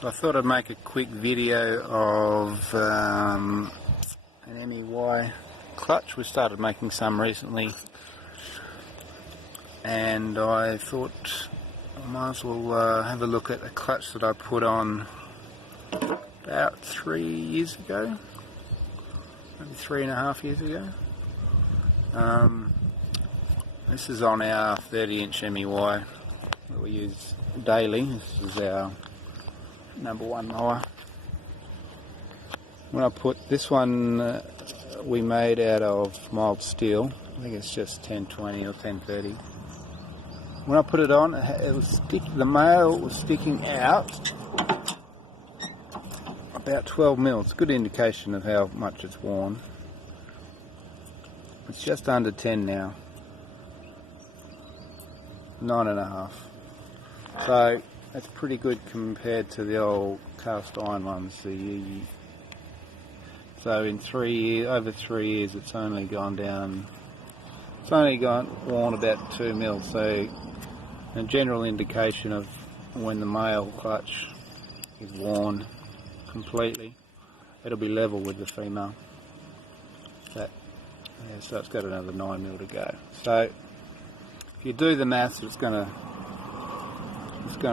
So I thought I'd make a quick video of an MEY clutch. We started making some recently, and I thought I might as well have a look at a clutch that I put on about 3 years ago, maybe 3.5 years ago. This is on our 30-inch MEY that we use daily. This is our #1 mower. When I put this one, we made out of mild steel. I think it's just 1020 or 1030. When I put it on, it was the male was sticking out about 12 mil. It's a good indication of how much it's worn. It's just under 10 now. 9.5. So that's pretty good compared to the old cast iron ones. So in 3 years, over 3 years, it's only gone down. It's only worn about 2 mil. So a general indication of when the male clutch is worn completely, it'll be level with the female. So it's got another 9 mil to go. So if you do the maths, it's going to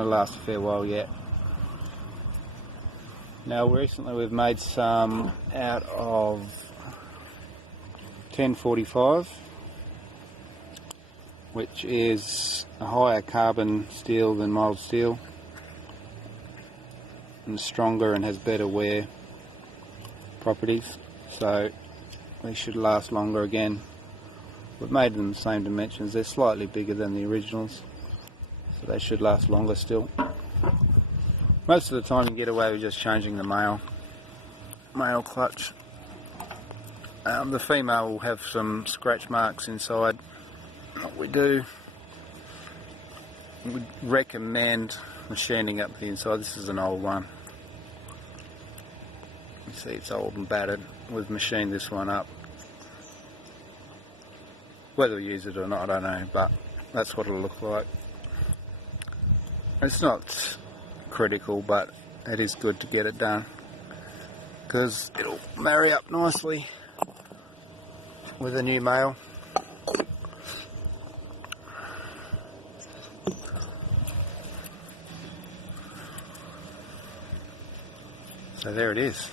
last a fair while yet. Now recently we've made some out of 1045, which is a higher carbon steel than mild steel, and stronger and has better wear properties, so they should last longer again. We've made them the same dimensions. They're slightly bigger than the originals, so they should last longer still. Most of the time you can get away with just changing the male clutch. The female will have some scratch marks inside. What we recommend machining up the inside. This is an old one. You see it's old and battered. We've machined this one up. Whether we use it or not, I don't know, but that's what it'll look like. It's not critical, but it is good to get it done because it'll marry up nicely with a new male. So there it is.